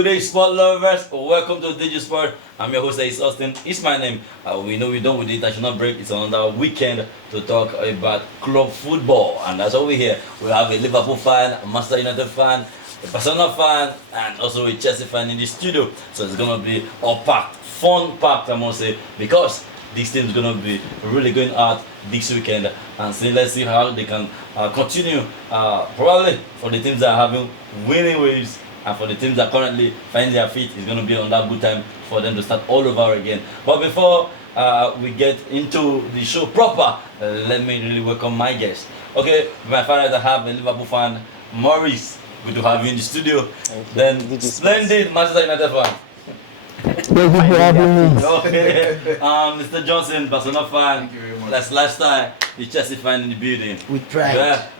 Good day, sport lovers. Welcome to Digi Sport. I'm your host, Ace Austin. It's my name. We know we're done with the international break. It's another weekend to talk about club football, and that's what we're here. We have a Liverpool fan, a Manchester United fan, a Barcelona fan, and also a Chelsea fan in the studio. So it's gonna be all packed, fun packed, I must say, because this team is gonna be really going out this weekend, and so let's see how they can continue. Probably for the teams that are having winning waves. And for the teams that currently find their feet, it's going to be on that good time for them to start all over again. But before we get into the show proper, let me really welcome my guest. Okay, my father, I have a Liverpool fan, Maurice. Good to have you in the studio. Then Splendid Manchester United fan. Thank you for having me. Okay, Mr. Johnson, Barcelona fan. Thank you very much. That's lifestyle. The Chelsea fan in the building. With pride.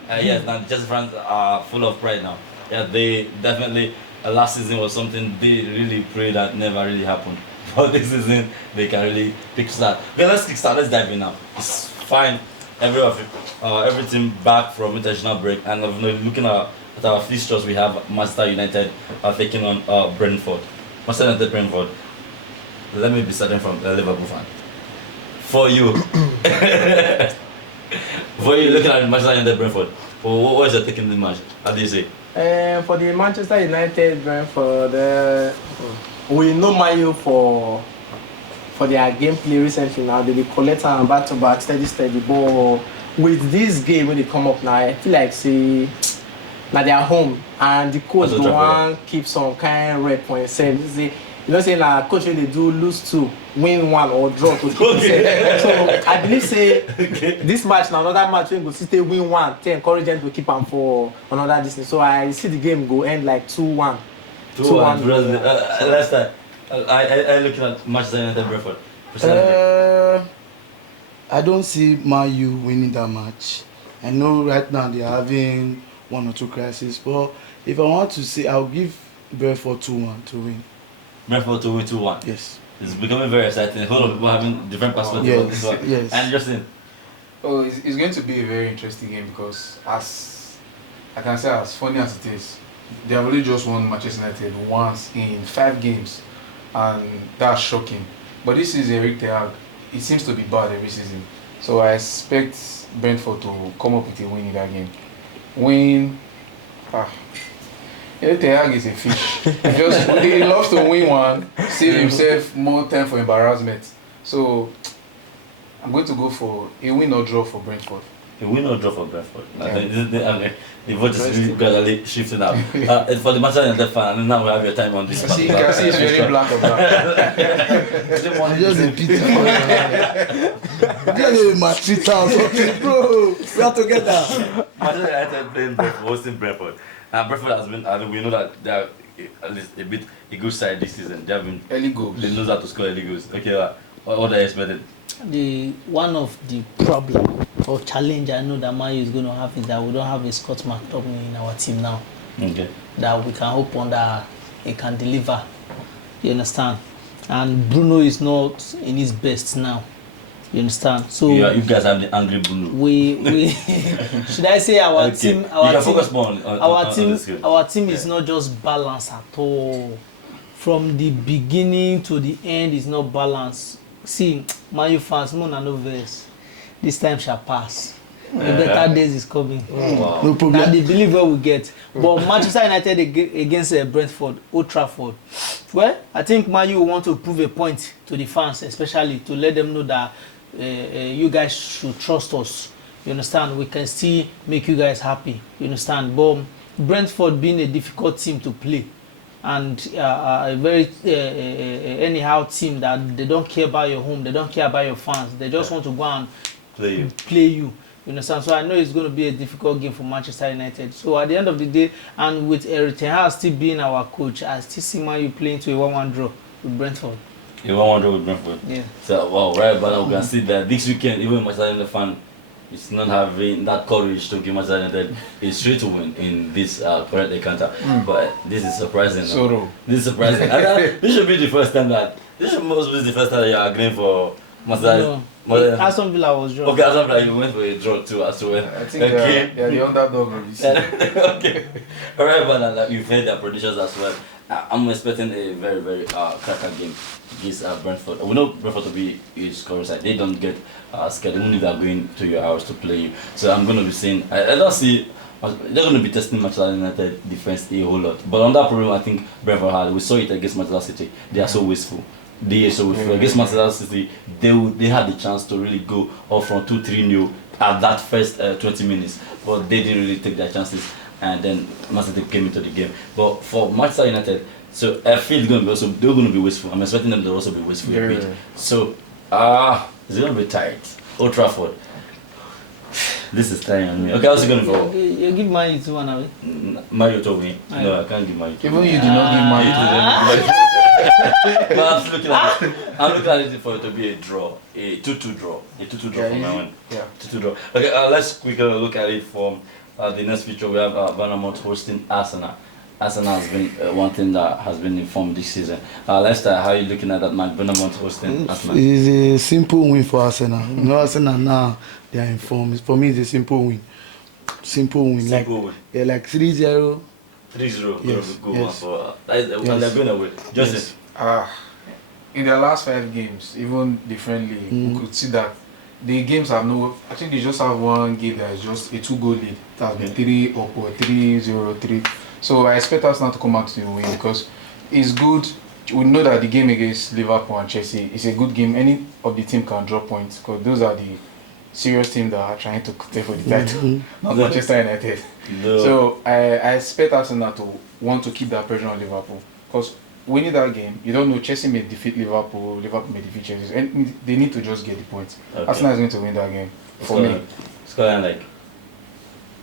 Yes, and Chelsea fans are full of pride now. Yeah, they definitely, last season was something they really prayed that never really happened. But this season, they can really kickstart. Okay, let's kickstart, let's dive in now. It's fine, everything back from international break, and looking at our fixtures, we have Manchester United taking on Brentford. Manchester United Brentford. Let me be starting from a Liverpool fan. For you, looking at Manchester United Brentford, what is your taking the match? How do you say? For the Manchester United Brentford, we know Mayu for their gameplay recently. Now they collect and back to back, steady. But with this game when they come up now, I feel like see now they are home and the coach go on keep some kind of rep for himself. You know, saying like coach when they do lose 2, win 1 or draw to keep himself. So I believe say this match now another match when go still win 1, to encourage them to keep them for another distance. So I see the game go end like 2-1. 2-1. Last time I looking at Manchester United Brentford. I don't see Man U winning that match. I know right now they are having 1 or 2 crises, but if I want to say, I'll give Brentford 2-1 to win. Brentford to win 2-1. Yes. It's becoming very exciting. A whole lot of people having different perspectives on this one. Yes. And Justin. Oh, it's going to be a very interesting game because, as I can say, as funny as it is, they have only just won Manchester United once in 5 games, and that's shocking. But this is Eric Ten Hag. It seems to be bad every season, so I expect Brentford to come up with a win in that game. Eric Ten Hag is a fish. He loves to win one, save himself more time for embarrassment. So I'm going to go for a win or draw for Brentford. A win or draw for Brentford. Yeah. The vote is really gradually shifting out. For the Manchester United fan, and now we have your time on this. See, you can see it's very black or black. I'm just a pity. Just my Twitter or something, bro. We are together. Manchester United playing Brentford, hosting Brentford. And Brentford has been, we know that they are at least a good side this season. They have been Early goals. They know how to score early goals. Okay, what are you expecting? One of the problem or challenge I know that Man U is going to have is that we don't have a Scott McTominay in our team now. Okay. That we can hope on that he can deliver. You understand? And Bruno is not in his best now. You understand? So you guys have the angry Bruno. We should I say our okay. team? You can focus more on our team is not just balanced at all. From the beginning to the end is not balanced. See, Man U fans, more than no verse. This time shall pass. The better days is coming. Wow. No problem. And they believe what we get. But Manchester United against Brentford, Old Trafford. Well, I think Man U want to prove a point to the fans, especially to let them know that you guys should trust us. You understand? We can still make you guys happy. You understand? But Brentford being a difficult team to play, and a very anyhow team that they don't care about your home, they don't care about your fans. They just want to go and play you. You understand? So I know it's going to be a difficult game for Manchester United. So at the end of the day, and with Eric Ten Hag still being our coach, I still see Man U playing to a 1-1 draw with Brentford. A 1-1 draw with Brentford. Yeah. So wow, right, but we can see that this weekend, even Manchester United fan is not having that courage to give Manchester United a straight to win in this current encounter. But this is surprising. So this is surprising. This should be the first time that you are agreeing for No. Aston Villa was drawn. Okay, Aston Villa, you went for a draw too as well. I think Okay. they're the underdog of this. Okay. Alright, but you've heard their predictions as well. I'm expecting a very, very cracker game against Brentford. We know Brentford to be a scoring side. They don't get scared, even if they're going to your house to play you. So I'm going to be saying, I don't see, they're going to be testing Manchester United defense a whole lot. But on that problem, I think Brentford had, we saw it against Manchester City. They are so wasteful. Against Manchester City, they had the chance to really go off from 2-3-0 at that first 20 minutes. But they didn't really take their chances. And then Manchester City came into the game. But for Manchester United, so I feel they're going to be wasteful. I'm expecting them to also be wasteful a bit. So it's going to be tight. Old Trafford. This is tiring on me. Okay, how's it going for? You give mine to one away. Mario told me. No, I can't give Mario. Even you do not give money to them. But I'm looking at it for it to be a draw, a 2-2 draw, a 2-2 draw from my one. Yeah. 2-2 draw. Okay, let's quickly look at it from the next feature. We have Bournemouth hosting Arsenal. Arsenal has been one thing that has been informed this season. Lester, how are you looking at that match? Bournemouth hosting Arsenal. It's a simple win for Arsenal. You know, Arsenal now they are informed. For me, it's a simple win. Simple win. Simple win. Yeah, like 3-0. 3-0. Yes, Go yes. for they're going away. Joseph. In their last 5 games, even differently, we could see that the games have no. I think they just have one game that is just a 2-goal lead. It has been 3 up or 3-0, 3. So I expect us now to come out to win because it's good. We know that the game against Liverpool and Chelsea is a good game. Any of the team can drop points because those are the serious teams that are trying to contend for the title, not Manchester United. No. So I expect Arsenal to want to keep that pressure on Liverpool because winning that game, you don't know, Chelsea may defeat Liverpool, Liverpool may defeat Chelsea, and they need to just get the points. Okay. Arsenal is going to win that game for me. Scoreline like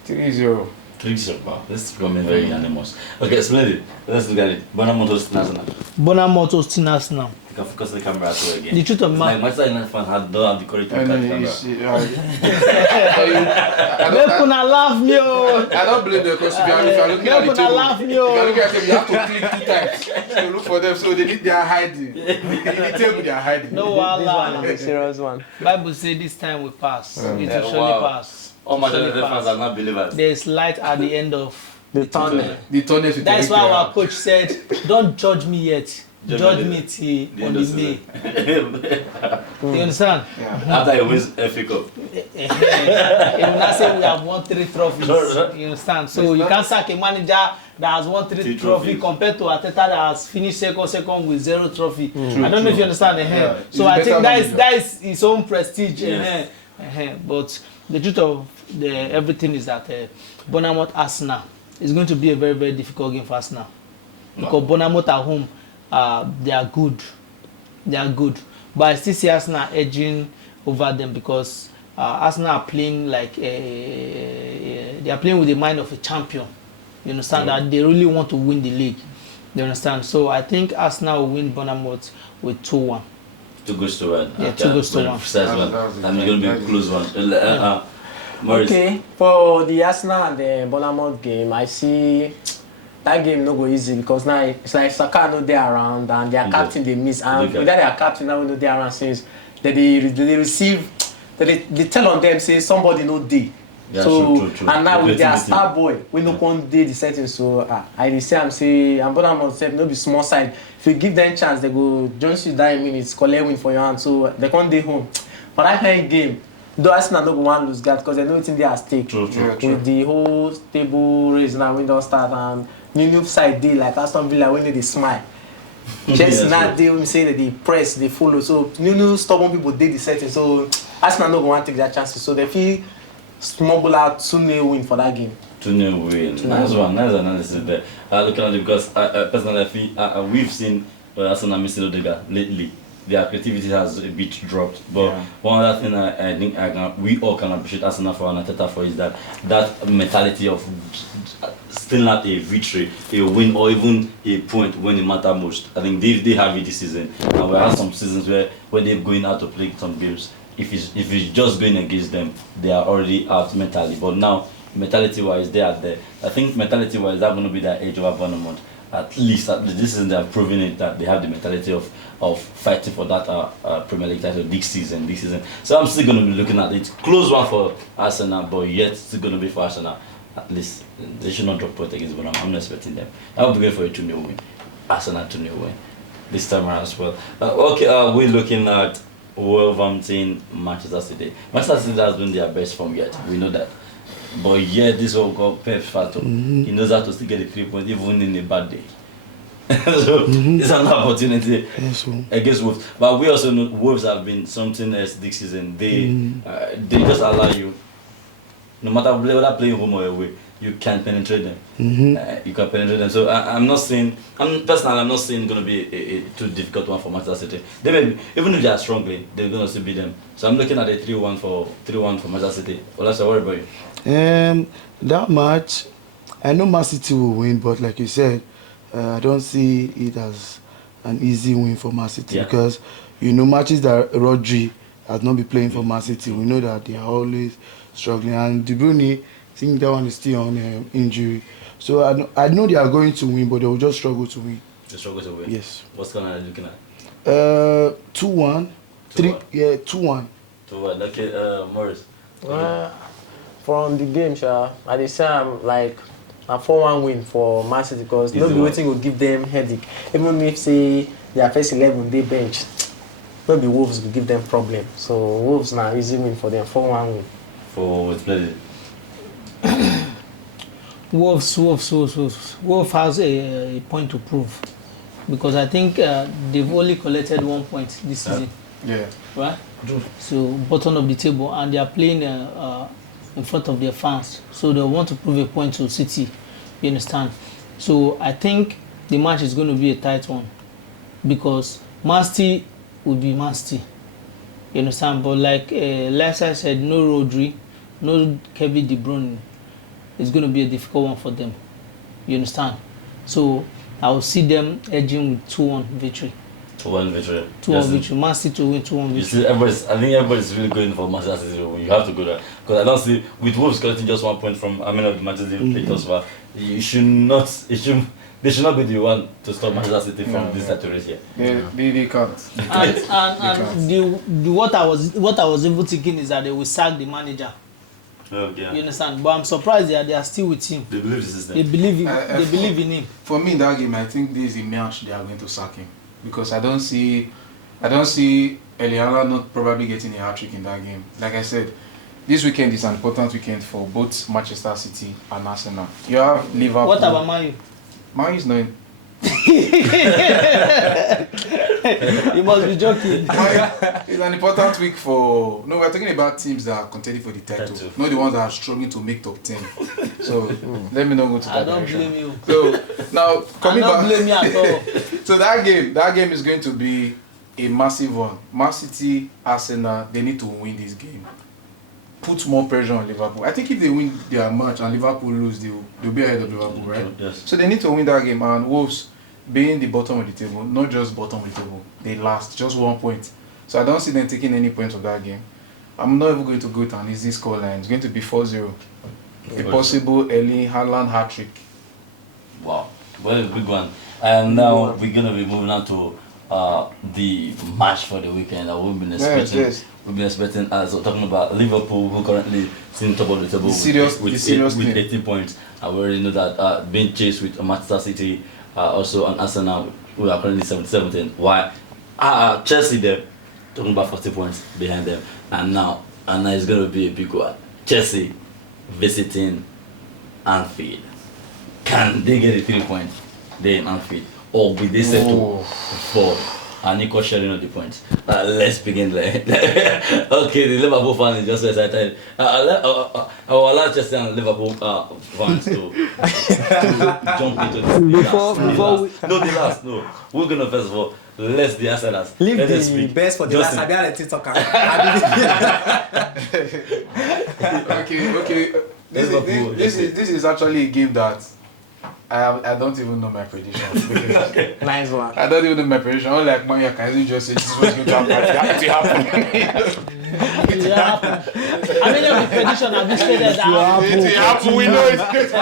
3-0. 3-0. Wow, this is becoming very unanimous. Okay, Splendid. Let's look at it. Bournemouth hosting Arsenal. Bournemouth hosting Arsenal. You can focus the camera as well again. The truth of It's like Manchester United fans don't have the courage to I catch mean, camera. Make una laugh me oh. I don't blame them because if you are looking at the Make una laugh table, me if you are oh. looking at them, you have to click 2 times to look for them. So they are hiding. The table they are hiding. No This one wahala. is a serious one. Bible say this time will pass. It will Yeah, surely wow. pass. All Manchester Surely United fans pass. are not believers. There is light at the end of The tunnel. The tunnels with That's the why wicked our are- coach said, don't judge me yet. Judge me till on the May. You understand? Yeah. After he wins FA Cup. He will not say we have won 3 trophies. You understand? So you can't sack a manager that has won 3 3 trophies trophies. compared to Ateta that has finished second with 0 trophy. True, I don't know if true. you understand. Yeah. So He's I a think better that is his own prestige. Yes. But the truth of everything is that Bournemouth Arsenal is going to be a very, very difficult game for Arsenal. Because Bournemouth at home, they are good. They are good. But I still see Arsenal edging over them because Arsenal are playing like they are playing with the mind of a champion. You understand that they really want to win the league. You understand? So I think Arsenal will win Bournemouth with 2-1. 2 goals to 1. Yeah, 2 goals to 1. Precise one. That was That means going to be a close one. Maurice. Okay, for the Arsenal and the Bournemouth game, I see that game no go easy because now it's like Saka no there around and their captain they miss and Okay. without their captain now no there around since they receive they tell on them say somebody no dey. Yeah, So true. and now The with their creativity. star boy we no come dey the setting so I dey say am say and Bournemouth sef no be small side if you give them chance they go just you that minutes collect win for your hand so they come dey home for that kind of game. Though Arsenal no go wan lose guard because they know wetin dey at stake. True. Yeah, true. With the whole table race now we don start and new side dey like Aston Villa wey no dey smile. Chelsea Yeah, now true. dey wey be say they dey press dey follow so new stubborn people dey the setting so Arsenal no go wan take their chances so they fit smuggle out 2-0 win for that game. 2-0 win. Nice one. Nice analysis there. Looking at it because personally I feel we've seen Arsenal missing Odegaard lately. Their creativity has a bit dropped. But one other thing I think we all can appreciate Arsenal for and Arteta for is that mentality of still not a victory, a win or even a point when it matters most. I think they have it this season. And we have some seasons where they're going out to play some games. If it's just going against them, they are already out mentally. But now, mentality-wise, they are there. I think mentality-wise, that's going to be that edge over Bournemouth. at least this season they have proven it that they have the mentality of fighting for that Premier League title this season. So I'm still going to be looking at it. Close one for Arsenal, but yet still going to be for Arsenal. At least they should not drop point against Bournemouth. I'm not expecting them. I'll be going for a 2-0 win. Arsenal 2-0 win this time around as well. We're looking at Wolverhampton, Manchester City. Manchester City has been their best form yet. We know that. But yeah, this one got Pep Fato. He knows how to still get the 3 points even in a bad day. So it's an opportunity against Wolves. But we also know Wolves have been something else this season. They just allow you, no matter whether playing home or away, you can penetrate them. You can penetrate them. So I'm not saying it's going to be a too difficult one for Manchester City. They may, even if they are strongly, they're going to still beat them. So I'm looking at a 3-1 for Manchester City. Well, that's a worry about you. That match, I know Man City will win, but like you said, I don't see it as an easy win for Man City because matches that Rodri has not been playing for Man City, we know that they are always struggling, and De Bruyne, I think that one is still on injury. So I know they are going to win, but they will just struggle to win. They struggle to win. Yes. What's kind of looking at? 2-1. 2-1. 2-1. Okay, Morris. From the game, I dey say I'm like a 4-1 win for Man City because no be waiting will give them headache. Even if say their first 11 they bench, no be Wolves will give them problem. So Wolves now easy win for them, 4-1 win. For Splendid. Wolves has a point to prove because I think they've only collected 1 point this season. Yeah. Right? So bottom of the table, and they are playing in front of their fans. So they want to prove a point to City. You understand? So I think the match is going to be a tight one because Man City will be Man City. You understand? But like Lisa said, no Rodri, no Kevin De Bruyne. It's going to be a difficult one for them. You understand? So I will see them edging with 2-1 victory. 2-1 victory. 2-1 victory. Man City to win 2-1 victory. You see, I think everybody's really going for Manchester City. You have to go there because I don't see with Wolves collecting just 1 point from of the matches they played thus far. They should not be the one to stop Manchester City from this title race here. They can't. And what I was even thinking is that they will sack the manager. Okay. You understand? But I'm surprised they are still with him. They believe the system. They believe in him. For me, in that game, I think this is a match they are going to sack him because I don't see Eliana not probably getting a hat-trick in that game. Like I said, this weekend is an important weekend for both Manchester City and Arsenal. You have Liverpool. What about Man U? Man U is not. You must be joking. It's an important week for. No, we're talking about teams that are contending for the title, not the ones that are struggling to make top 10. So let me not go to that. I don't direction. blame you. So now coming back. I don't blame you at all. So that game is going to be a massive one. Man City, Arsenal, they need to win this game. Put more pressure on Liverpool. I think if they win their match and Liverpool lose, they'll be ahead of Liverpool, right? Yes. So they need to win that game. And Wolves, being the bottom of the table, not just bottom of the table, they last just 1 point. So I don't see them taking any points of that game. I'm not even going to go with an easy scoreline. It's going to be 4-0. A possible Erling Haaland hat-trick. Wow, well, a big one. And now we're gonna be moving on to the match for the weekend that we've been expecting. Yes. We've been expecting as talking about Liverpool, who currently sitting top of the table with 18 points. And we already know that being chased with Manchester City, also on Arsenal, who are currently 17th. Why? Chelsea there, talking about 40 points behind them, and now it's going to be a big one. Chelsea visiting Anfield. Can they get a 3 points there in Anfield, or will they settle for an equal sharing of the points? Let's begin there. Okay, the Liverpool fan is just excited. I will allow Chelsea and Liverpool fans to jump into this. The last. We're going to first of all, let's the Arsenal's. Leave the best for the last. I be a TikToker. Okay. This is actually a game that I don't even know my predictions. Because Nice one. I don't even know my prediction. Unlike Manu, I can easily just say this is what's going to happen. It will happen. How many of the prediction have you stated that? It will happen. We know it's going to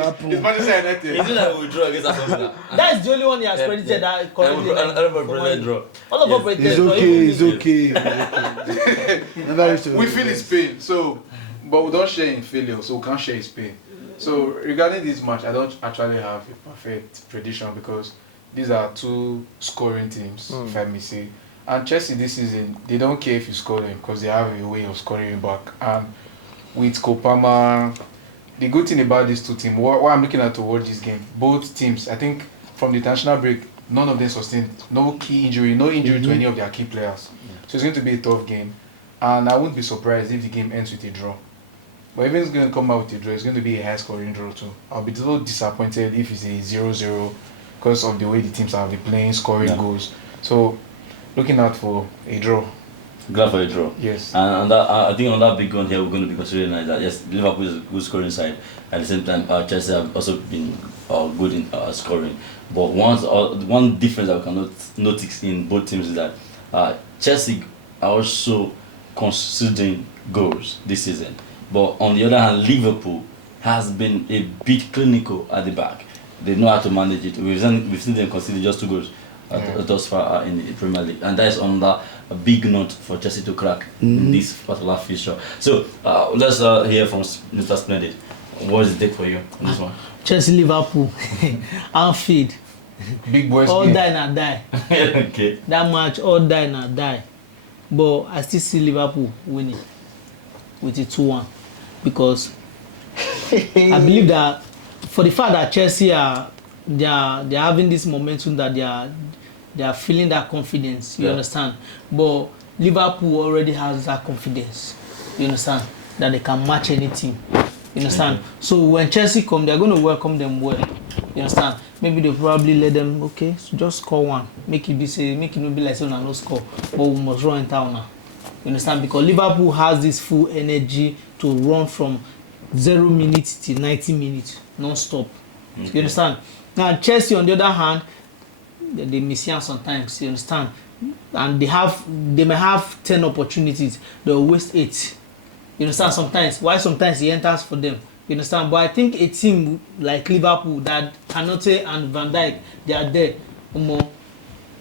happen. It's Manchester United. Is it that we draw against Aston Villa? That is the only one he has predicted that correctly. Everybody draw. All of us predicted. It's okay. We feel his pain, so but we don't share in failure, so we can't share his pain. So regarding this match, I don't actually have a perfect prediction because these are two scoring teams, if I may say. And Chelsea this season, they don't care if you score them because they have a way of scoring you back. And with Kopama, the good thing about these two teams, what I'm looking at to watch this game, both teams, I think from the international break, none of them sustained no key injury, no injury to any of their key players. So it's going to be a tough game. And I wouldn't be surprised if the game ends with a draw. But even if it's going to come out with a draw, it's going to be a high scoring draw too. I'll be a little disappointed if it's a 0-0 because of the way the teams have been playing, scoring goals. So looking out for a draw. Glad for a draw. Yes. And that, I think on that big one here, we're going to be considering that yes, Liverpool is a good scoring side. At the same time, Chelsea have also been good in scoring. But one difference that we can notice in both teams is that Chelsea are also conceding goals this season. But on the other hand, Liverpool has been a bit clinical at the back. They know how to manage it. We've seen them concede just 2 goals thus far in the Premier League. And that is under a big note for Chelsea to crack in this particular fixture. So let's hear from Mr. Splendid. What is the take for you on this one? Chelsea, Liverpool, Anfield. Big boys all game. die and die. Okay. That match, all die and die. But I still see Liverpool winning with a 2-1 because I believe that for the fact that Chelsea they're having this momentum that they are feeling that confidence. You understand? But Liverpool already has that confidence. You understand? That they can match any team. You understand? So when Chelsea come, they're going to welcome them well. You understand? Maybe they'll probably let them, okay, so just score 1. Make it not be like so no score. But we must run in town now. You understand? Because Liverpool has this full energy to run from 0 minutes to 90 minutes non-stop. Okay. You understand? Now Chelsea on the other hand, they miss out sometimes. You understand? And they may have 10 opportunities. They'll waste 8. You understand? Sometimes he enters for them. You understand? But I think a team like Liverpool that Kanate and Van Dijk, they are there.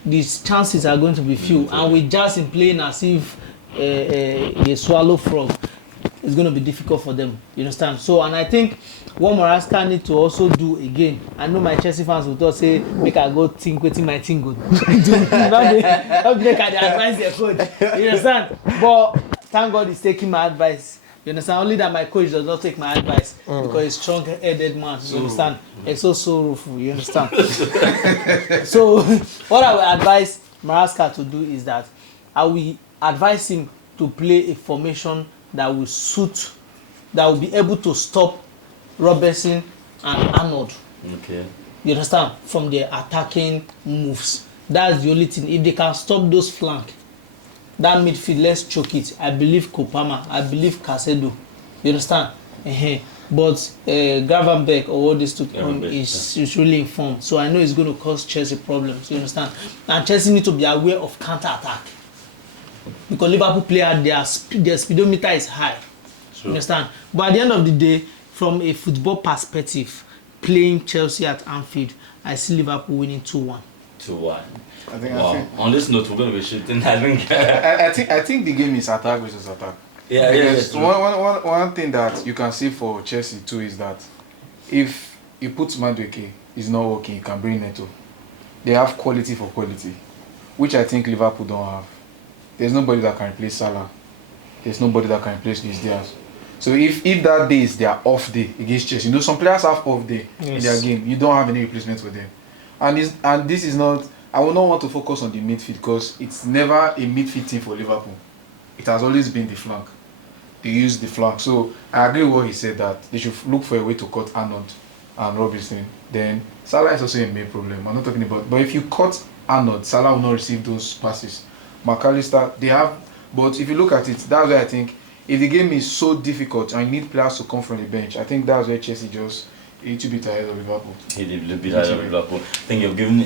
These chances are going to be few. And with Justin playing as if they swallow frog, it's going to be difficult for them. You understand? So, and I think what Maresca need to also do again, I know my Chelsea fans will just say, make I go think wetin my team go do. Not make I advise their coach. You understand? But thank God he's taking my advice. You understand? Only that my coach does not take my advice because he's a strong-headed man. You understand? It's so sorrowful. You understand? So, what I will advise Maresca to do is that I will advise him to play a formation that will suit, that will be able to stop Robertson and Arnold. Okay. You understand? From their attacking moves. That's the only thing. If they can stop those flank, that midfield, let's choke it. I believe Kopama, I believe Casedo. You understand? But Gravenberch or what this took on is really informed. So I know it's going to cause Chelsea problems. You understand? And Chelsea need to be aware of counter-attack. Because Liverpool player, their speedometer is high. Sure. You understand? But at the end of the day, from a football perspective, playing Chelsea at Anfield, I see Liverpool winning 2-1. 2-1. I think on this note, we're going to be shooting. I think the game is attack versus attack. One thing that you can see for Chelsea too is that if you put Madueke, it's not working, you can bring Neto. They have quality for quality, which I think Liverpool don't have. There's nobody that can replace Salah. There's nobody that can replace Luis Diaz. So if that day is their off day against Chelsea, some players have off day in their game. You don't have any replacement for them. And this is not, I will not want to focus on the midfield because it's never a midfield team for Liverpool. It has always been the flank. They use the flank. So I agree with what he said that they should look for a way to cut Arnold and Robertson. Then Salah is also a main problem. I'm not talking about, but if you cut Arnold, Salah will not receive those passes. McAllister, they have, but if you look at it, that's why I think if the game is so difficult and you need players to come from the bench, I think that's where Chelsea just a little bit ahead of Liverpool. He did a little bit ahead of Liverpool. I think you've given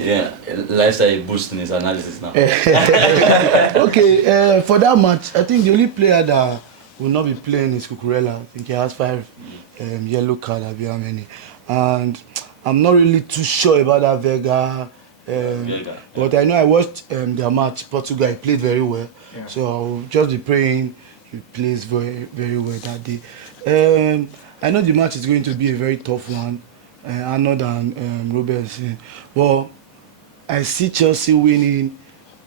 Lifestyle a boost in his analysis now. Okay, for that match, I think the only player that will not be playing is Cucurella. I think he has 5 yellow cards, I how many. And I'm not really too sure about that Vega. But I know I watched their match, Portugal. He played very well. Yeah. So I'll just be praying he plays very, very well that day. I know the match is going to be a very tough one. I know than Robertson. But I see Chelsea winning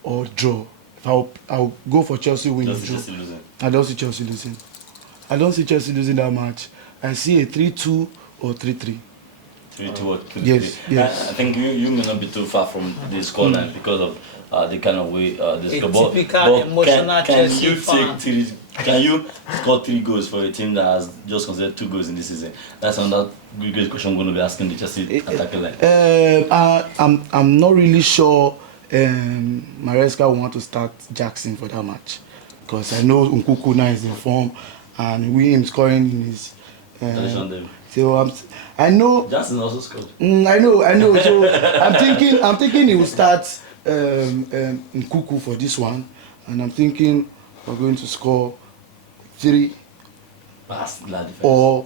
or draw. I'll go for Chelsea winning or draw. I don't see Chelsea losing. I don't see Chelsea losing that match. I see a 3-2 or 3-3. 3-2 or 3-3. Yes. I think you may not be too far from the scoreline because of the kind of way the score. Typical emotional Chelsea fan. Can you score 3 goals for a team that has just considered 2 goals in this season? That's another great question I'm going to be asking the Chelsea attacker line. I'm not really sure Maresca will want to start Jackson for that match because I know Nkuku now is in form and William scoring in his. So I know Jackson also scored. I know. So I'm thinking he will start Nkuku for this one, and I'm thinking we're going to score 3 or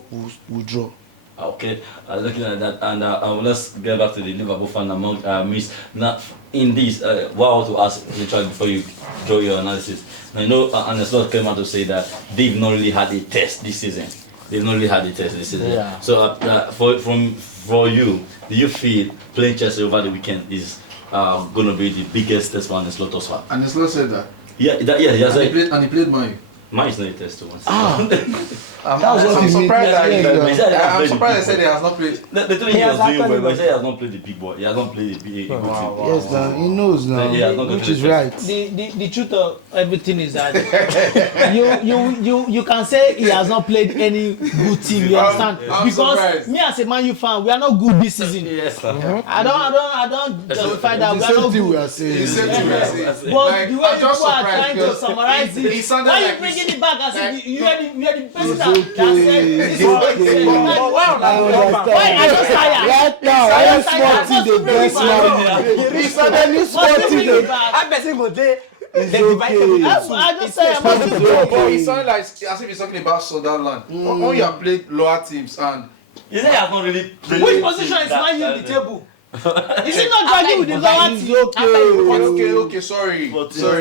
we'll draw. Okay, looking at that, and let's get back to the Liverpool fan among Miss. Now, in this, what I want to ask literally before you draw your analysis. I know Analysts came out to say that they've not really had a test this season. Yeah. So, for you, do you feel playing Chelsea over the weekend is going to be the biggest test for Analysts as well? And Analysts said that. Yeah, and he played Manu. Mine is not a test once. I'm surprised I'm surprised they said he has not played. They told him he was doing well, but he said he has not played the big boy. He has not played a good team. Yes, now he knows now, which is right. The truth of everything is that you can say he has not played any good team. You understand? Because surprised. Me as a Man U fan, we are not good this season. Yes, sir. I don't justify that we are not good. The same thing we are saying. But the way people are trying to summarize it, He sounded why you like bringing it back as if you are the person that okay. said this is what he said. Why I just tired? Right now, I am sporting the best man. He suddenly sporting the I bet he go there. It's I just say I'm not But he sounded like as if he's talking about Sunderland. When you have played lower teams and You say he has not really played. Which position is Man U on the table? Is it not dragging with the lower team? Okay, sorry.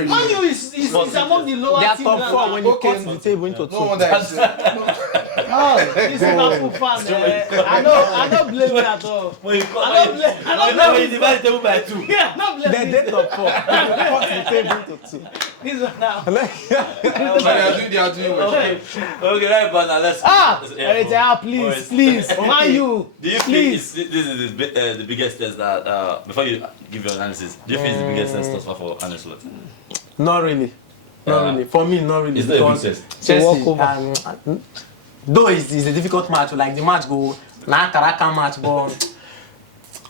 Man U is among the lower They are team. top 4 when you came to the table into 2. No wonder it's This Liverpool fan, I don't blame it at all. I don't blame you divide the table by 2. Yeah, no blame They it. did top 4. They cut the table into 2. This one now. they are doing well. Okay, right, but now let's. Please, Man U, Do you think this is the biggest test that before you give your analysis? Do you think it's the biggest test thus far for Analysts? Not really. Not really. For me, not really. It's not a big Because test. Chelsea, though it's a difficult match, like the match go na Karaka match, but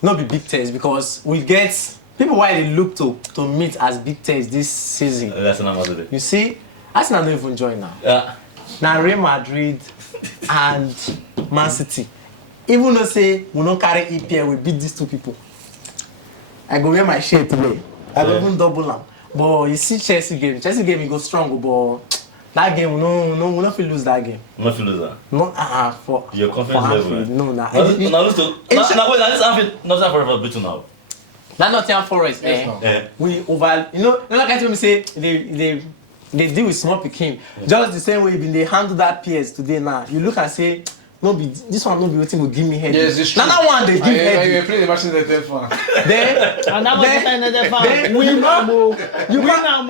not be big test because we get people why they look to meet as big test this season. That's not today. You see, Arsenal don't even join now. Yeah. Now Real Madrid and Man City. Even though say we don't carry EPL, we beat these 2 people. I go wear my shirt today. I go even double them. But you see Chelsea game it go strong, but that game we no feel lose that game. Not feel lose that. No, for Your confidence for level. Anfield, no, nah. Now this Anfield not time forever beaten now. That Nottingham Forest, we over. You know like I told me say they deal with small pikin. Just the same way they handle that PS today now. You look and say. No be this one no be wetin go give me headache. Yes, it's true. Now that one they give headache. You play the match in the third fan. and that was you win am.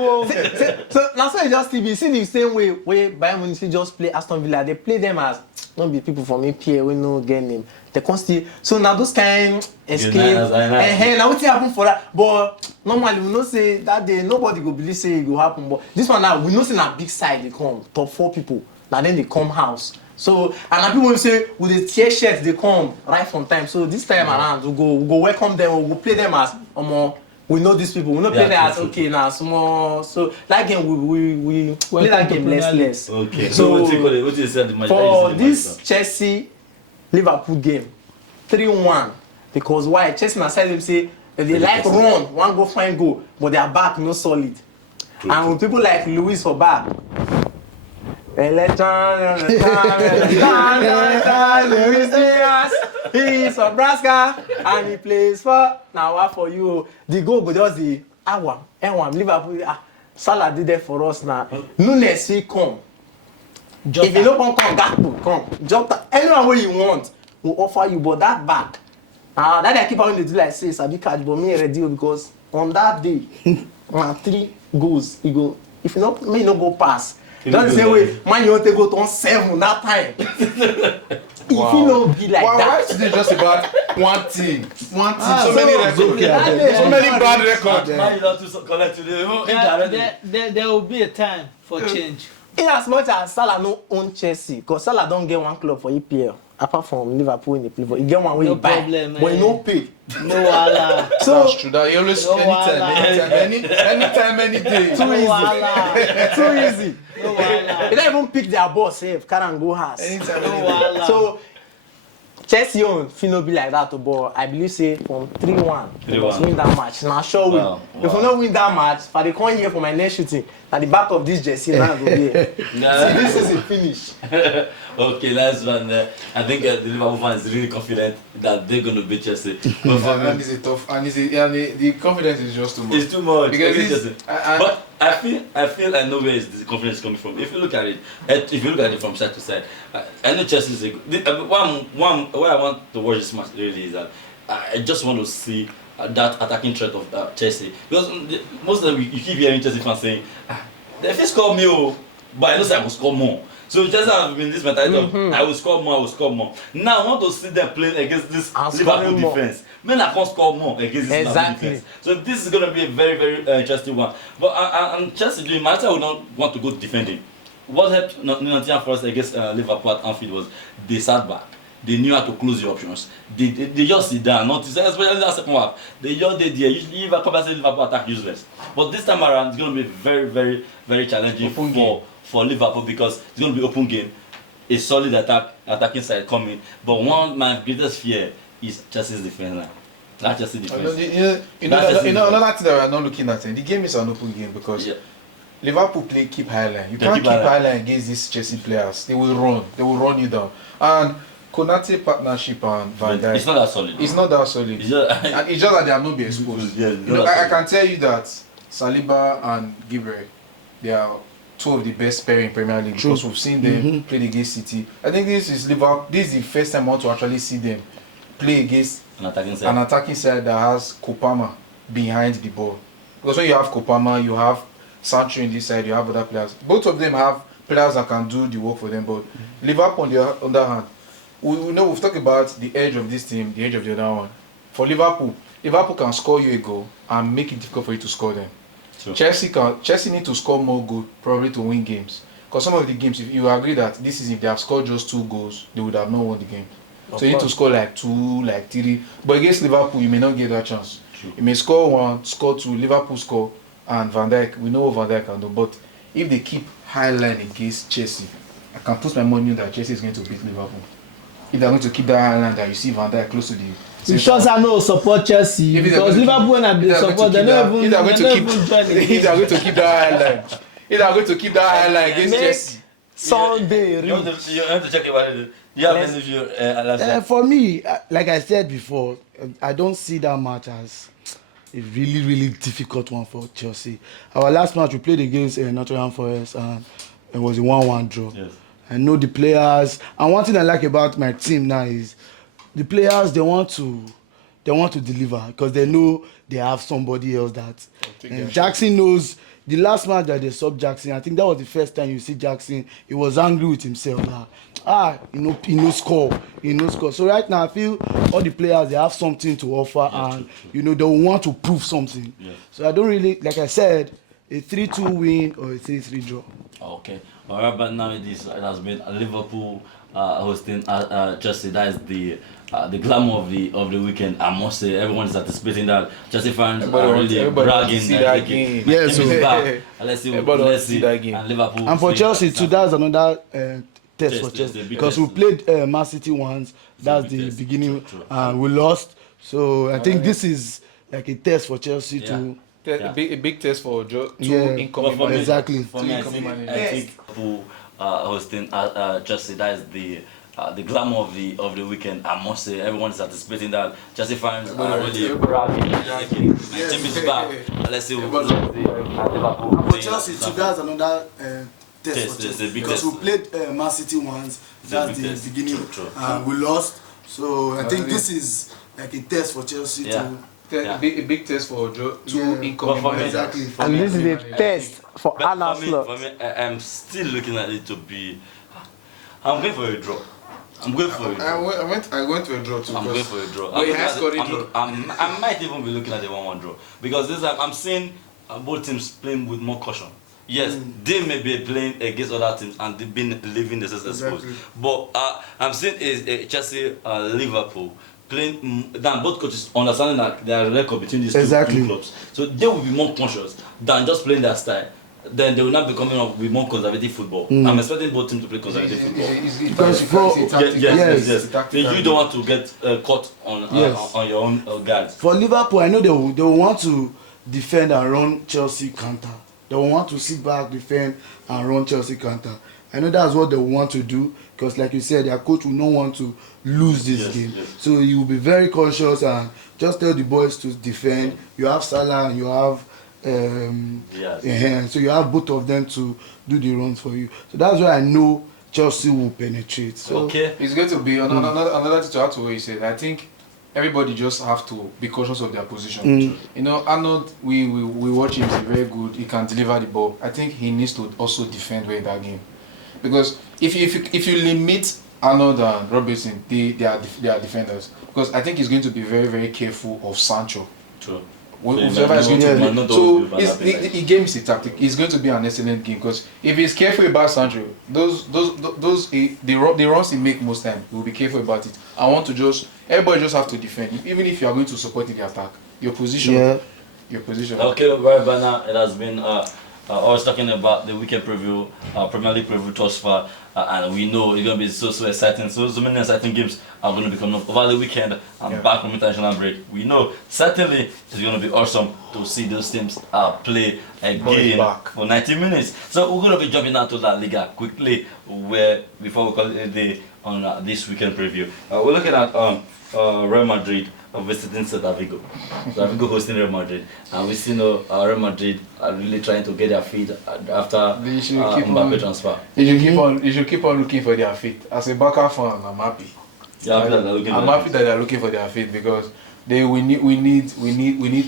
So now so you just see the same way Bayern Munich just play Aston Villa. They play them as not be people from APA we no get name. They can still so now those kind escape. Now wetin happen for that? But normally we know say that day nobody go believe say it go happen. But this one now we know say na big side they come top 4 people. Now then they come house. So and people will say with the tear shirts they come right from time. So this time around we go welcome them. We go play them as we know these people. We not play them as okay now small. So that game we play that game less. Okay. So what you said for this Chelsea Liverpool game, 3-1 because why? Chelsea na side them say they like run, one go find goal, but their back no solid. And when people like Luis for back, Luis Diaz, he's from Nebraska and he plays for now. What for you? The goal go just the N1 Liverpool. Salah did that for us now. Nunes will come. Jota. If you don't come, Gakpo come. Jota, anyone where you want will offer you, but that back. That I keep on to do like say Sabi catch, but me ready because on that day, 3 goals, he go. If you not, me no go pass. That's the same way. Man, you want to go to 7 that time. If you don't be like that. Why is it just about one team? One team. So many records. So many bad records. Man, you don't to collect today. There will be a time for change. In as much as Salah no own Chelsea, because Salah don't get one club for EPL, apart from Liverpool in the play, but he get one where No he buy, problem, but he no pay. No wala. So That's true. That he always anytime, any day. too easy. Wala. Too easy. No wala. They don't even pick their boss, save, carry and go house. Anytime, No any day. wala. So Chelsea own fit no be like that, but I believe say from 3-1, we must 3-1. win that match. Now sure win. Wow, If we wow. not win that match, for the come here for my next shooting, at the back of this jersey, now go there. See, this is a finish. Okay, that's one. I think the Liverpool fan is really confident that they're going to beat Chelsea. But for me, And it's a tough, and the confidence is just too much. it's too much. Because Against it's, Chelsea. But I know where is this confidence coming from. If you look at it from side to side, I know Chelsea is a good. One why I want to watch this match really is that I just want to see that attacking threat of Chelsea, because most of them you keep hearing Chelsea fans saying, they first score me, but I know say I will score more. So Chelsea have been this mentality of I will score more. Now I want to see them playing against this And Liverpool scoring more. defense. Men I can't score more against this Liverpool Exactly. defense. So this is going to be a very, very interesting one. But and Chelsea doing, Manchester would not want to go defending. What helped Nottingham Forest against Liverpool at Anfield was they sat back. They knew how to close the options. They just sit down, not to say, especially in that second half. They just did there. Usually, Liverpool attack useless. But this time around, it's going to be very, very, very challenging for Liverpool, because it's going to be open game. A solid attacking side coming. But my greatest fear is Chelsea's defense now. Not Chelsea defense. Another thing that we are not looking at, the game is an open game because Liverpool keep high line. You can't keep high line against these Chelsea players. They will run you down. And Konate partnership and Van Dijk, it's not that solid. It's not that solid. It's just, And it's just that they have not been exposed. I can tell you that Saliba and Gabriel, they are 2 of the best pairing in Premier League because we've seen them play against City. I think this is the first time I want to actually see them play against an attacking side that has Kopama behind the ball. Because when you have Kopama, you have Sancho in this side, you have other players. Both of them have players that can do the work for them. But Liverpool, on the other hand, we know we've talked about the edge of this team, the edge of the other one. For Liverpool can score you a goal and make it difficult for you to score them. Sure. Chelsea need to score more goals probably to win games. Because some of the games, if you agree that this season if they have scored just 2 goals, they would have not won the game. So you need to score like 2, like 3. But against Liverpool, you may not get that chance. True. You may score 1, score 2, Liverpool score, and Van Dijk, we know what Van Dijk can do. But if they keep high line against Chelsea, I can put my money on that Chelsea is going to beat Liverpool. If they're going to keep that high line that you see Van Dijk close to the... You sure I know support Chelsea because Liverpool when I be support they don't even join If they are going to keep that high line, if they are going to keep that high line against Chelsea, Sunday, you have to check about it. You have any view? For me, like I said before, I don't see that match as a really, really difficult one for Chelsea. Our last match we played against Nottingham Forest and it was a 1-1 draw. Yes. I know the players, and one thing I like about my team now is the players they want to deliver because they know they have somebody else that. And Jackson knows. The last match that they subbed Jackson, I think that was the first time you see Jackson. He was angry with himself. He no score. So right now I feel all the players they have something to offer, and they will want to prove something. Yeah. So I don't really, like I said, a 3-2 win or a 3-3 draw. Okay. All right, but now it has been Liverpool hosting Chelsea. That is the glamour of the weekend. I must say, everyone is anticipating that. Chelsea fans are really bragging. that game. Yeah, so let's see that game. And Liverpool. And for Chelsea too, that's another test for Chelsea because we played Man City once. That's the beginning, and we lost. So I think this is like a test for Chelsea to. A big test for two incoming for managers. Exactly. For me, I think Liverpool hosting Chelsea, that is the glamour of the weekend. I must say, everyone is anticipating that. Chelsea fans are really proud. My team is back. Let's see what Liverpool. For Chelsea, too, that's another test for Chelsea because we played Man City once. That's the beginning, and we lost. So I think this is like a test for Chelsea to. A big test for two incoming managers. Exactly. And this is a test for Anna slot. For me, I'm still looking at it to be. I'm going for a draw. I'm going for a draw. I went to a draw too. I'm going for a draw. But he has got a draw. I might even be looking at the 1-1 draw because this time I'm seeing both teams playing with more caution. Yes, they may be playing against other teams and they've been leaving the success exposed. But I'm seeing a Chelsea, Liverpool playing. Then both coaches understanding that there are a record between these two clubs, so they will be more conscious than just playing their style. Then they will not be coming up with more conservative football. I'm expecting both teams to play conservative football. Yes. You don't want to get caught on your own guards. For Liverpool, I know they will want to defend and run Chelsea counter. They will want to sit back, defend and run Chelsea counter. I know that's what they will want to do because, like you said, their coach will not want to lose this game. Yes. So you will be very cautious and just tell the boys to defend. You have Salah and you have so you have both of them to do the runs for you. So that's why I know Chelsea will penetrate. So it's going to be another thing to add to what you said. I think everybody just have to be cautious of their position. You know, Arnold, we watch him, he's very good. He can deliver the ball. I think he needs to also defend well in that game, because if you limit Arnold and Robertson, they are defenders. Because I think he's going to be very, very careful of Sancho. True. Whoever is going to be. So the game is a tactic. It's going to be an excellent game because if he's careful about Sancho, the runs he make most time, he will be careful about it. I want to everybody just have to defend. Even if you are going to support the attack, your position. Okay, right by now it has been I was talking about the weekend preview, Premier League preview thus far, and we know it's going to be so exciting. So many exciting games are going to be coming up over the weekend and back from international break. We know certainly it's going to be awesome to see those teams play a game for 90 minutes. So we're going to be jumping out to La Liga quickly before we call it a day on this weekend preview. We're looking at Real Madrid visiting Celta Vigo. Celta Vigo hosting Real Madrid, and we still know Real Madrid are really trying to get their feet after Mbappe transfer. You should keep on looking for their feet. As a Barca fan, I'm happy. I'm happy that they're looking for their feet because we need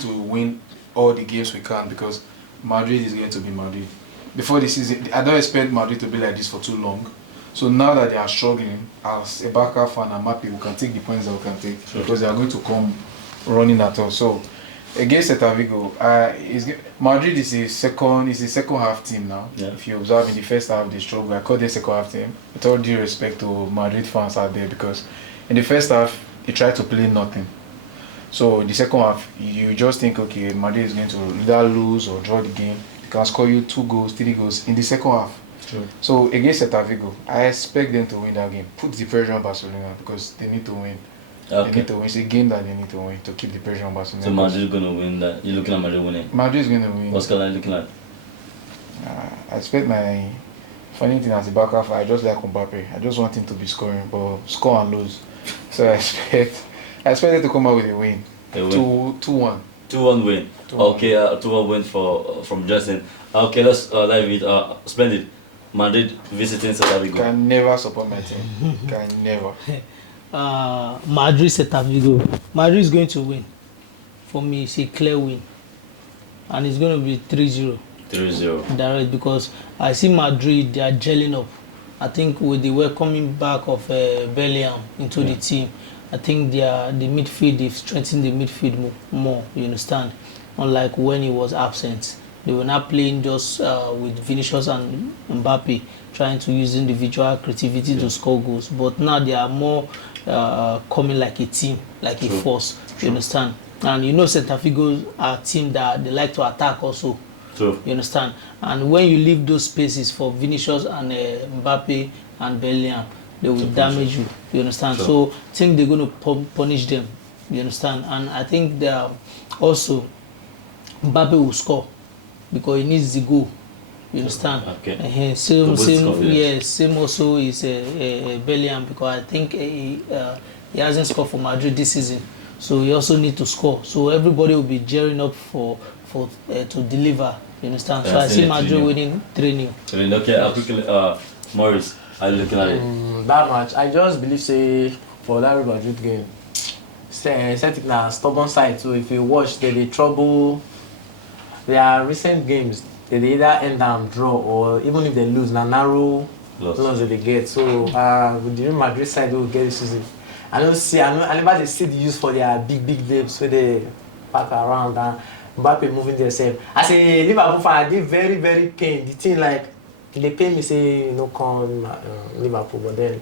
to win all the games we can because Madrid is going to be Madrid. Before the season, I don't expect Madrid to be like this for too long. So now that they are struggling, as a Barca fan, I'm happy we can take the points that we can take because they are going to come running at us. So against Celta Vigo, Madrid is a second half team now. Yeah. If you observe in the first half they struggle. I call them second half team. With all due respect to Madrid fans out there, because in the first half they tried to play nothing. So in the second half you just think, okay, Madrid is going to either lose or draw the game. They can score you 2 goals, 3 goals in the second half. True. So against Celta Vigo, I expect them to win that game. Put the pressure on Barcelona because they need to win. Okay. They need to win. It's a game that they need to win to keep the pressure on Barcelona. So Madrid is going to win that. You're looking at Madrid winning? Madrid is going to win. What's Scoreline looking like? I expect my funny thing as a Barca fan, I just like Mbappe. I just want him to be scoring, but score and lose. So I expect them to come out with a win. 2-1. 2-1 win. 2-1. Okay, 2-1 win from Justin. Okay, let's dive with Splendid. Madrid visiting Celta Vigo. Can never support my team. Can never. Madrid Celta Vigo. Madrid is going to win. For me, it's a clear win. And it's going to be 3-0. 3-0. Direct, because I see Madrid, they are gelling up. I think with the welcoming back of Bellingham into the team, I think the midfield, they've strengthened the midfield more, you understand? Unlike when he was absent. They were not playing just with Vinicius and Mbappe, trying to use individual creativity to score goals. But now they are more coming like a team, like a force. You understand? And you know, Celta Vigo are a team that they like to attack also. True. You understand? And when you leave those spaces for Vinicius and Mbappe and Bellingham, they will damage you. You understand? Sure. So I think they're going to punish them. You understand? And I think they are also Mbappe will score because he needs the goal. You understand? Okay. Same also is Bellingham because I think he hasn't scored for Madrid this season, so he also need to score. So everybody will be gearing up for to deliver. You understand? So I see Madrid winning 3-0. Okay, I'll quickly, Maurice, how are you looking at it? That match, I just believe say for that Real Madrid game, Celtic na stubborn side. So if you watch, they trouble their recent games. They either end and draw, or even if they lose, na narrow loss that they get. So with the Real Madrid side, they will get this season. I never they see the use for their big names where they pack around and Mbappe moving themselves. As a Liverpool fan, I did very pain. The thing like they pay me say come Liverpool, but then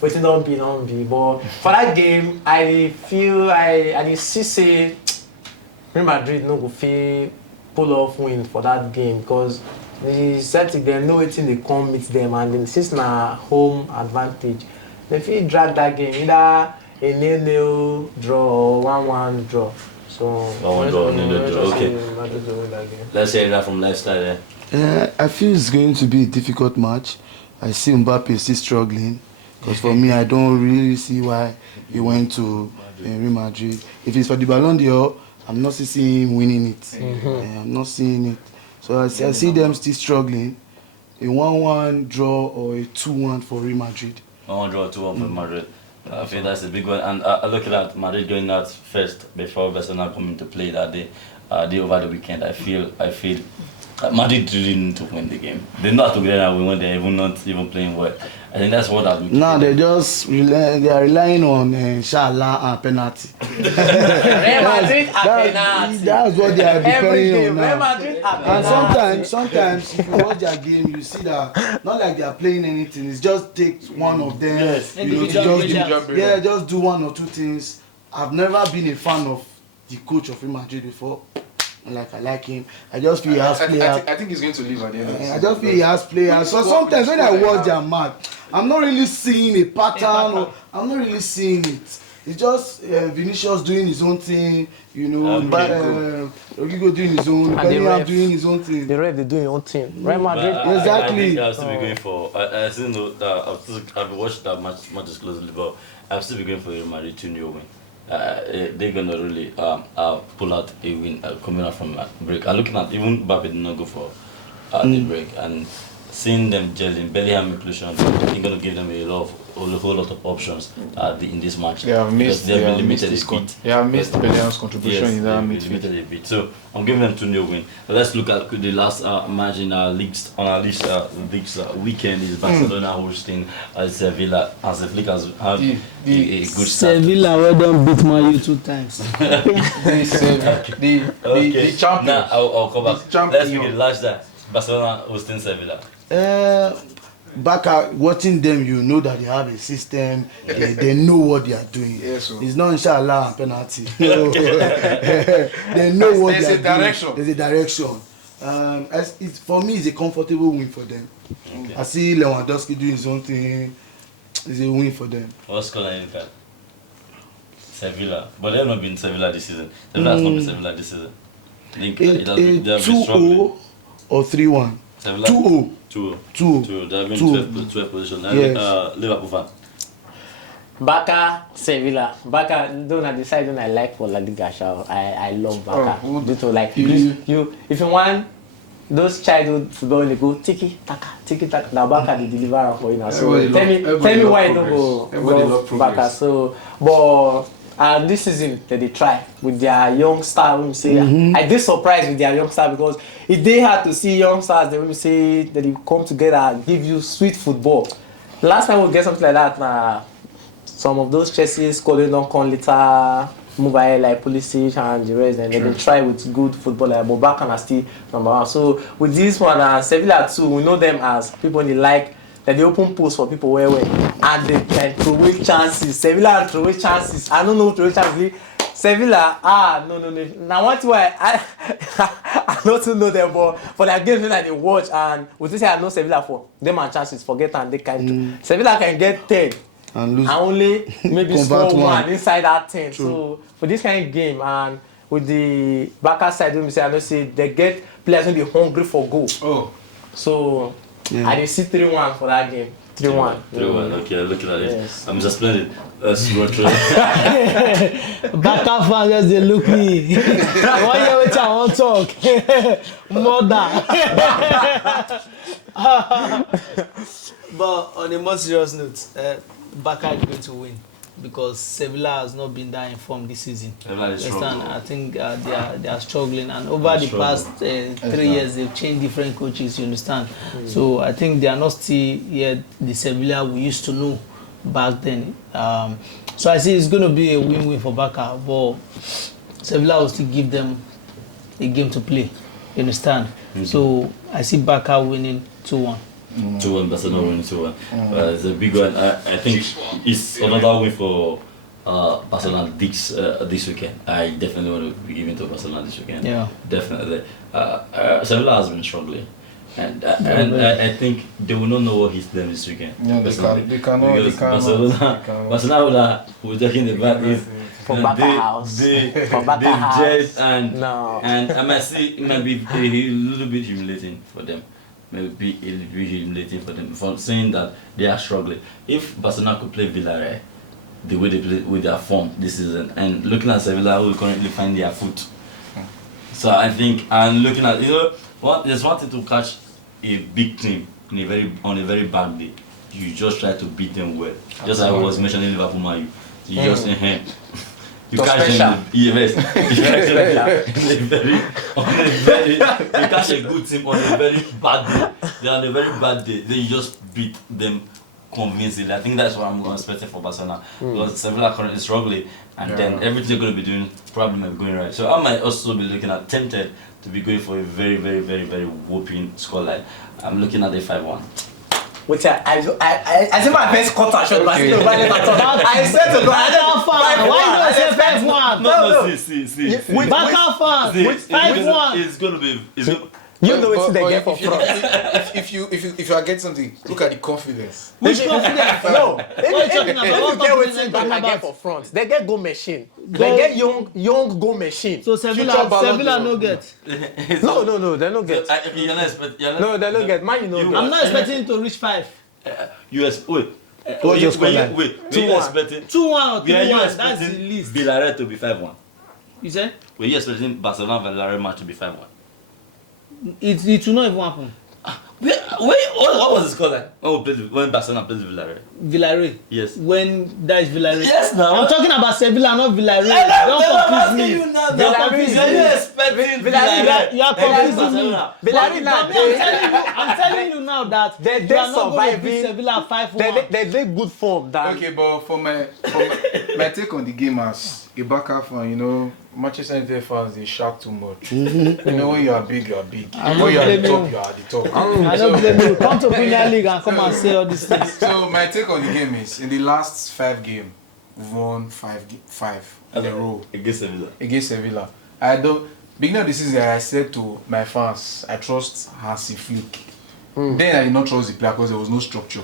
waiting don't be. But for that game, I feel I see say Real Madrid no go feel pull off win for that game because the Celtic they know wetin they come meet them, and then since na home advantage, they fit drag that game either a 0-0 draw or 1-1 draw. So 1-1 draw, 0-0 draw. Okay. Let's hear that from lifestyle there. I feel it's going to be a difficult match. I see Mbappe still struggling because for me I don't really see why he went to Real Madrid. If it's for the Ballon d'Or, I'm not seeing him winning it. I'm not seeing it. So I see them still struggling. A 1-1 draw or a 2-1 for Real Madrid. 1-1 draw, 2-1 for Madrid. I think that's a big one. And looking at Madrid going out first before Barcelona coming to play that day, over the weekend, I feel Madrid really need to win the game. They know how to get that win when they're even not even playing well. I think that's what I've been. No, they are relying on Inshallah and penalty. Real Madrid and penalty. That's what they are depending on now. Real Madrid and And sometimes if you watch their game, you see that not like they are playing anything. It just takes one of them. Yes. To just do one or two things. I've never been a fan of the coach of Real Madrid before. Like I like him. I just feel he has players. I think he's going to leave at the end of the season. I just feel he has players. So sometimes when I watch their match, I'm not really seeing a pattern. Or I'm not really seeing it. It's just Vinicius doing his own thing, Rodrigo doing his own, Bellingham doing his own thing. The ref they do your own thing. Real Madrid. Exactly. I think I'll still be going for. I still know that I've watched that match closely, but I'll still be going for Real Madrid 2-0 win. They're gonna really pull out a win coming out from a break. I'm looking at even Mbappe did not go for the break, and seeing them gelling, Bellingham inclusion, they're gonna give them a whole lot of options in this match. They have missed Bellingham's contribution in that midfield. So I'm giving them 2-0 win. But let's look at the last match in our leagues weekend. Is Barcelona hosting Sevilla. And Sevilla has had a good start. Sevilla well done beat Man U 2 times. The champion. Now I'll come back. Let's look at the last that Barcelona hosting Sevilla. Barca, watching them, you know that they have a system. They know what they are doing. Yes, it's not Inshallah and penalty. No. They know what they are doing. There's a direction. For me, it's a comfortable win for them. Okay. I see Lewandowski doing his own thing. It's a win for them. What's scoreline in that? Sevilla, but they have not been Sevilla this season. Sevilla has not been Sevilla this season. I think it has been 2-0 or 3-1. 2-0. 2-0. They have been 12 position. Yes. Liverpool Fan. Barca, Sevilla. Barca, don't I decide when I like for La Liga. I love Barca. Due to like you if you want those childhood football, they go tiki taka. Now Barca they deliver for you now. So tell me why you don't go Barca. So but this season they try with their young star. When we say I did surprised with their young star because it's they hard to see young stars. They will say that they come together and give you sweet football. Last time we get something like that, some of those Chelsea scoring don't come later, move ahead like Pulisic and the rest, and they try with good football like but Barca are still number one. So with this one, Sevilla too, we know them as people they like. They open posts for people and they can throw away chances. Sevilla throw away chances. I don't know throw away chances. Sevilla, no. Now what why I don't too know them, but for their games that they watch and we say I know Sevilla for them and chances forget and they can Sevilla can get 10 and lose. and only maybe Convert score one. one inside that 10. True. So for this kind of game and with the Barca side, let me say I know say they get players when they hungry for goal. Oh, So Yeah. I dey see 3-1 for that game. 3-1. 3-1. Okay, looking at it. Yes. I'm just Splendid. Let's go through. Barca fan just dey look me. I wan hear wetin I wan talk. Mother. But on a more serious note, Barca is going to win because Sevilla has not been that informed this season. Sevilla is Understand? strong. I think they are struggling, and over the past 3 years they've changed different coaches. You understand? So I think they are not still yet the Sevilla we used to know back then. So I see it's going to be a win-win for Barca, but Sevilla will still give them a game to play. You understand? So I see Barca winning 2-1. 2-1, Barcelona winning 2-1. It's a big one. I think it's another win for Barcelona this weekend. I definitely want to be giving to Barcelona this weekend. Yeah. Definitely. Sevilla has been struggling. And I think they will not know what hit them this weekend. No, they cannot. Because Barcelona we're talking about is For Barca house. For Barca they've house. jet and No. I might see it might be a little bit humiliating for them. Maybe a little bit humiliating for them for saying that they are struggling. If Barcelona could play Villarreal the way they play with their form this season, and looking at Sevilla who currently find their foot. So I think and looking at there's one thing to catch a big team on a very bad day. You just try to beat them well. Just like I was mentioning Liverpool Man you just you catch them you catch a good team on a very bad day. They're on a very bad day. Then you just beat them convincingly. I think that's what I'm expecting for Barcelona. Because Sevilla currently struggling and then everything they're going to be doing probably might be going right. So I might also be looking at tempted to be going for a very, very, very, very whooping scoreline. I'm looking at a 5-1. Which I say my best quarter shot, but still I said to go. Barca fan, why you don't say 5-1? No, see. Barca fan, 5-1. It's going to be... You know what they get for if you- front. if you are getting something, look at the confidence. Which confidence? No, What are you talking about? if What you get confidence what are you Barca talking get for about? front, they get goal machine. They get young goal machine. So Future Sevilla Ballon no d'Or. get. No, they don't get. You're not expecting... No, they don't get. Man, you know. I'm not expecting to reach 5. Wait. What's your scoreline? Were you expecting... 2-1 or Were you 3-1, that's the expecting least. Villarreal to be 5-1? You said? Were you expecting Barcelona Villarreal match to be 5-1? It will not even happen. What was the score like when Barcelona plays Villarreal? Villarreal. Yes. When that is Villarreal. Yes, now. I'm talking about Sevilla, not Villarreal. Don't confuse me. Don't confuse Are you me. expecting Villarreal- You are confusing me. Villarreal, I'm telling you now that They you are not going to beat surviving. Sevilla 5-1. They good form. That Okay, but for my take on the game as a Barca fan, Manchester United fans they shout too much. When you are big, you are big. When you are at the top, you are at the top. I don't blame you. Come to Premier League and come and say all these things. So my take on the game is in the last 5 games, we've won 5 in a row Against Sevilla. against Sevilla. Beginning of the season, I said to my fans, I trust Hansi Flick. Then I did not trust the player because there was no structure.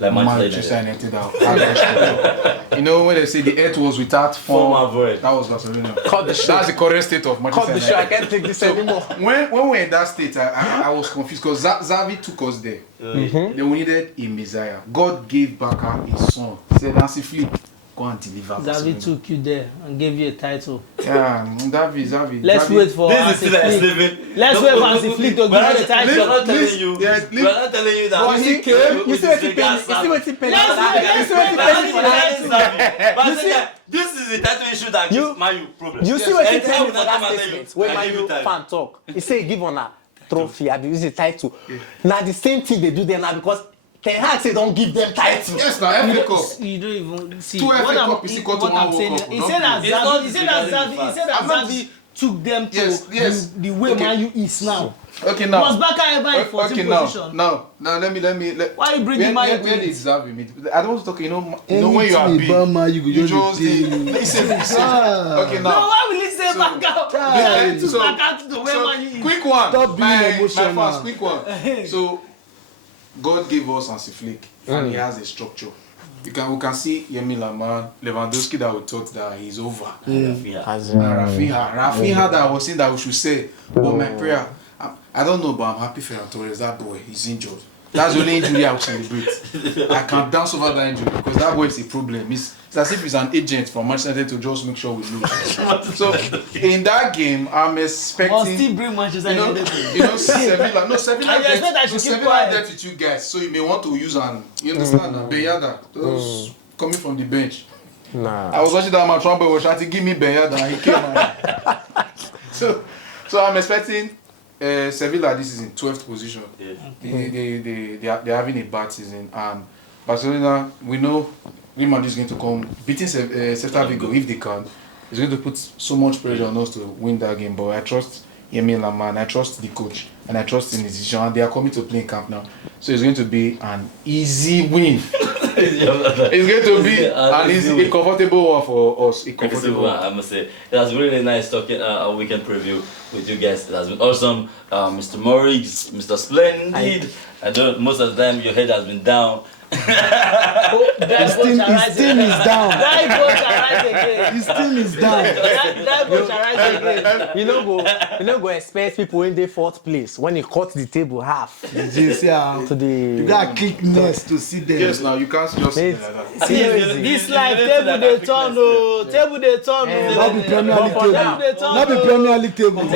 Like Manchester United had no structure. When they say the earth was without form, void. that was Barcelona. cut the show. That's the correct state of Manchester Cut the show. I United. can't take this anymore. When we were in that state, I was confused because Xavi took us there. Then we needed a Messiah. God gave Barca his son. He said, Hansi Flick, go and deliver. Xavi Barcelona." took you there and gave you a title. Yeah, Xavi. Let's Xavi- wait for This Hansi is still Flick. sleeping. Let's wait for Hansi Flick to give you the We're title. not telling you. Yes, We're not telling you that. But he came. You see what he paid. You see what he paid. Let's wait. This is the title issue that gives Man U problem. You see what he Anytime paid we for come that and tell you, statement when I Man give you U time. fan talk. He say he give on a trophy. I use the title. Now the same thing they do there now because Ten Hag say don't give them title. Yes, now FA Cup. You don't even see Two FA what Cup is equal to what one I'm World saying. Cup. He said that It's not Xavi. He said that regarding the Xavi took them to Yes. the way Okay. Man U is now. Okay, now. Was Barca ever in 14th Okay, position? now, let me. Why you bring the Man U where to they it? deserve it? I don't want to talk. You know when you are big, you just listen. Okay, No, now. why will he say So- Barca? Yeah, We took so- Barca to the way Man U is. Quick one. Stop being my emotional. fans, quick one. So, God gave us Hansi Flick, and he has a structure. We can see Yemi Lamar, Lewandowski that we thought that he's over. Yeah. Rafinha that I was saying that we should say. But my prayer, I don't know, but I'm happy Ferran Torres, that boy, he's injured. That's the only injury I will celebrate. I can dance over that injury because that boy is a problem. It's as if he's an agent from Manchester United to just make sure we lose. So in that game, I'm expecting. Must still bring Manchester United. Sevilla. No, Sevilla. And you expect I should keep Sevilla quiet. dealt with you guys, so you may want to use an. You understand? Beyada, those coming from the bench. Nah. I was watching that match. One boy was trying to give me Beyada, and he came out. So I'm expecting Sevilla. This is in 12th position. Yeah. They're having a bad season, and Barcelona, we know Real Madrid is going to come beating Celta Vigo if they can. It's going to put so much pressure on us to win that game. But I trust Emil Lamar, and I trust the coach, and I trust in his decision. And they are coming to play in camp now, so it's going to be an easy win. It's going to be an easy, a comfortable one for us. A comfortable one. I must say, it has been really nice talking a weekend preview with you guys. It has been awesome. Mr. Morris, Mr. Splendid. I know most of the time your head has been down. His team is down. That boat shall rise again. His team is down. That boat shall rise again. You no go expect people in the 4th place when he cut the table half Just, yeah. to the. You gotta click next to see them. Yes, now you can't just say like that. Seriously. This life, table they turn, oh. Table they turn, Not be Premier League Table table. they turn, Not be Premier League table. Table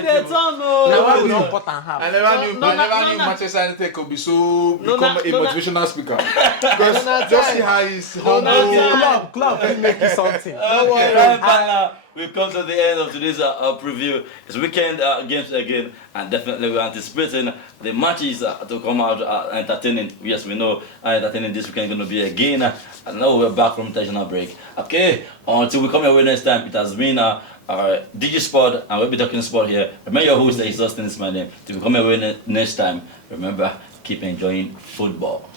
they turn, Now why we oh. don't cut and half? I never knew Manchester United could be become a motivational speaker. Because just see how he's humble. Club will make you something. Right, now we've come to the end of today's preview. It's weekend games again, and definitely we're anticipating the matches to come out entertaining. Yes, we know entertaining this weekend going to be again. And now we're back from international break. Okay, until we come your way next time, it has been Digi Sport, and we'll be talking sport here. Remember your host, Austin is my name. Till we come your way next time, remember, keep enjoying football.